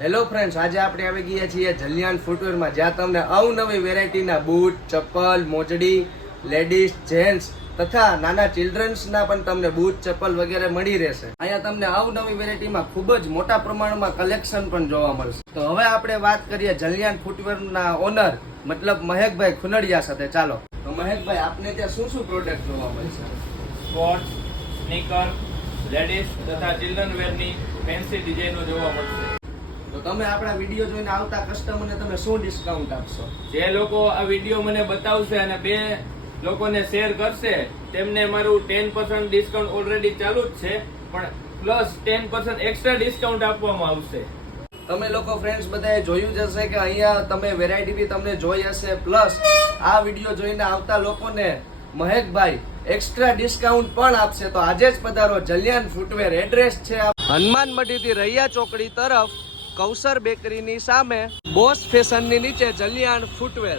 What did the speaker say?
Hello friends, આજે આપણે આવી ગયા છીએ જલિયાન ફૂટવેરમાં, જ્યાં તમને અવનવી વેરાયટીના બૂટ, ચપ્પલ, મોજડી, લેડીઝ, જેન્ટ્સ તથા નાના ચિલ્ડ્રન્સના પણ તમને બૂટ, ચપ્પલ વગેરે મળી રહેશે. અહીંયા તમને અવનવી વેરાયટીમાં ખૂબ જ મોટા પ્રમાણમાં કલેક્શન પણ જોવા મળશે. તો હવે આપણે વાત કરીએ જલિયાન ફૂટવેરના ઓનર મતલબ મહેકભાઈ ખુનડિયા સાથે. ચાલો તો મહેકભાઈ, આપને ત્યાં શું શું પ્રોડક્ટ જોવા મળશે? સ્પોર્ટ્સ, સ્નીકર, લેડીઝ તથા ચિલ્ડ્રન વેરની ફેન્સી ડિઝાઇનો જોવા મળશે. તો તમે આપણા વિડીયો જોઈને આવતા કસ્ટમરને તમે શું ડિસ્કાઉન્ટ આપશો? જે લોકો આ વિડીયો મને બતાવશે અને 2 લોકોને શેર કરશે તેમને મારું 10% ડિસ્કાઉન્ટ ઓલરેડી ચાલુ જ છે, પણ પ્લસ 10% એક્સ્ટ્રા ડિસ્કાઉન્ટ આપવામાં આવશે. તમે લોકો ફ્રેન્ડ્સ બધાએ જોયું જ હશે કે અહીંયા તમે વેરાયટી બી તમને જોઈ હશે, પ્લસ આ વિડીયો જોઈને આવતા લોકોને મહેકભાઈ એક્સ્ટ્રા ડિસ્કાઉન્ટ પણ આપશે. તો આજે જ પધારો જલિયાન ફૂટવેર. એડ્રેસ છે હનુમાન મઢીથી રૈયા ચોકડી તરફ, કૌસર બેકરીની સામે, બોસ ફેશનની નીચે જલિયાન ફૂટવેર.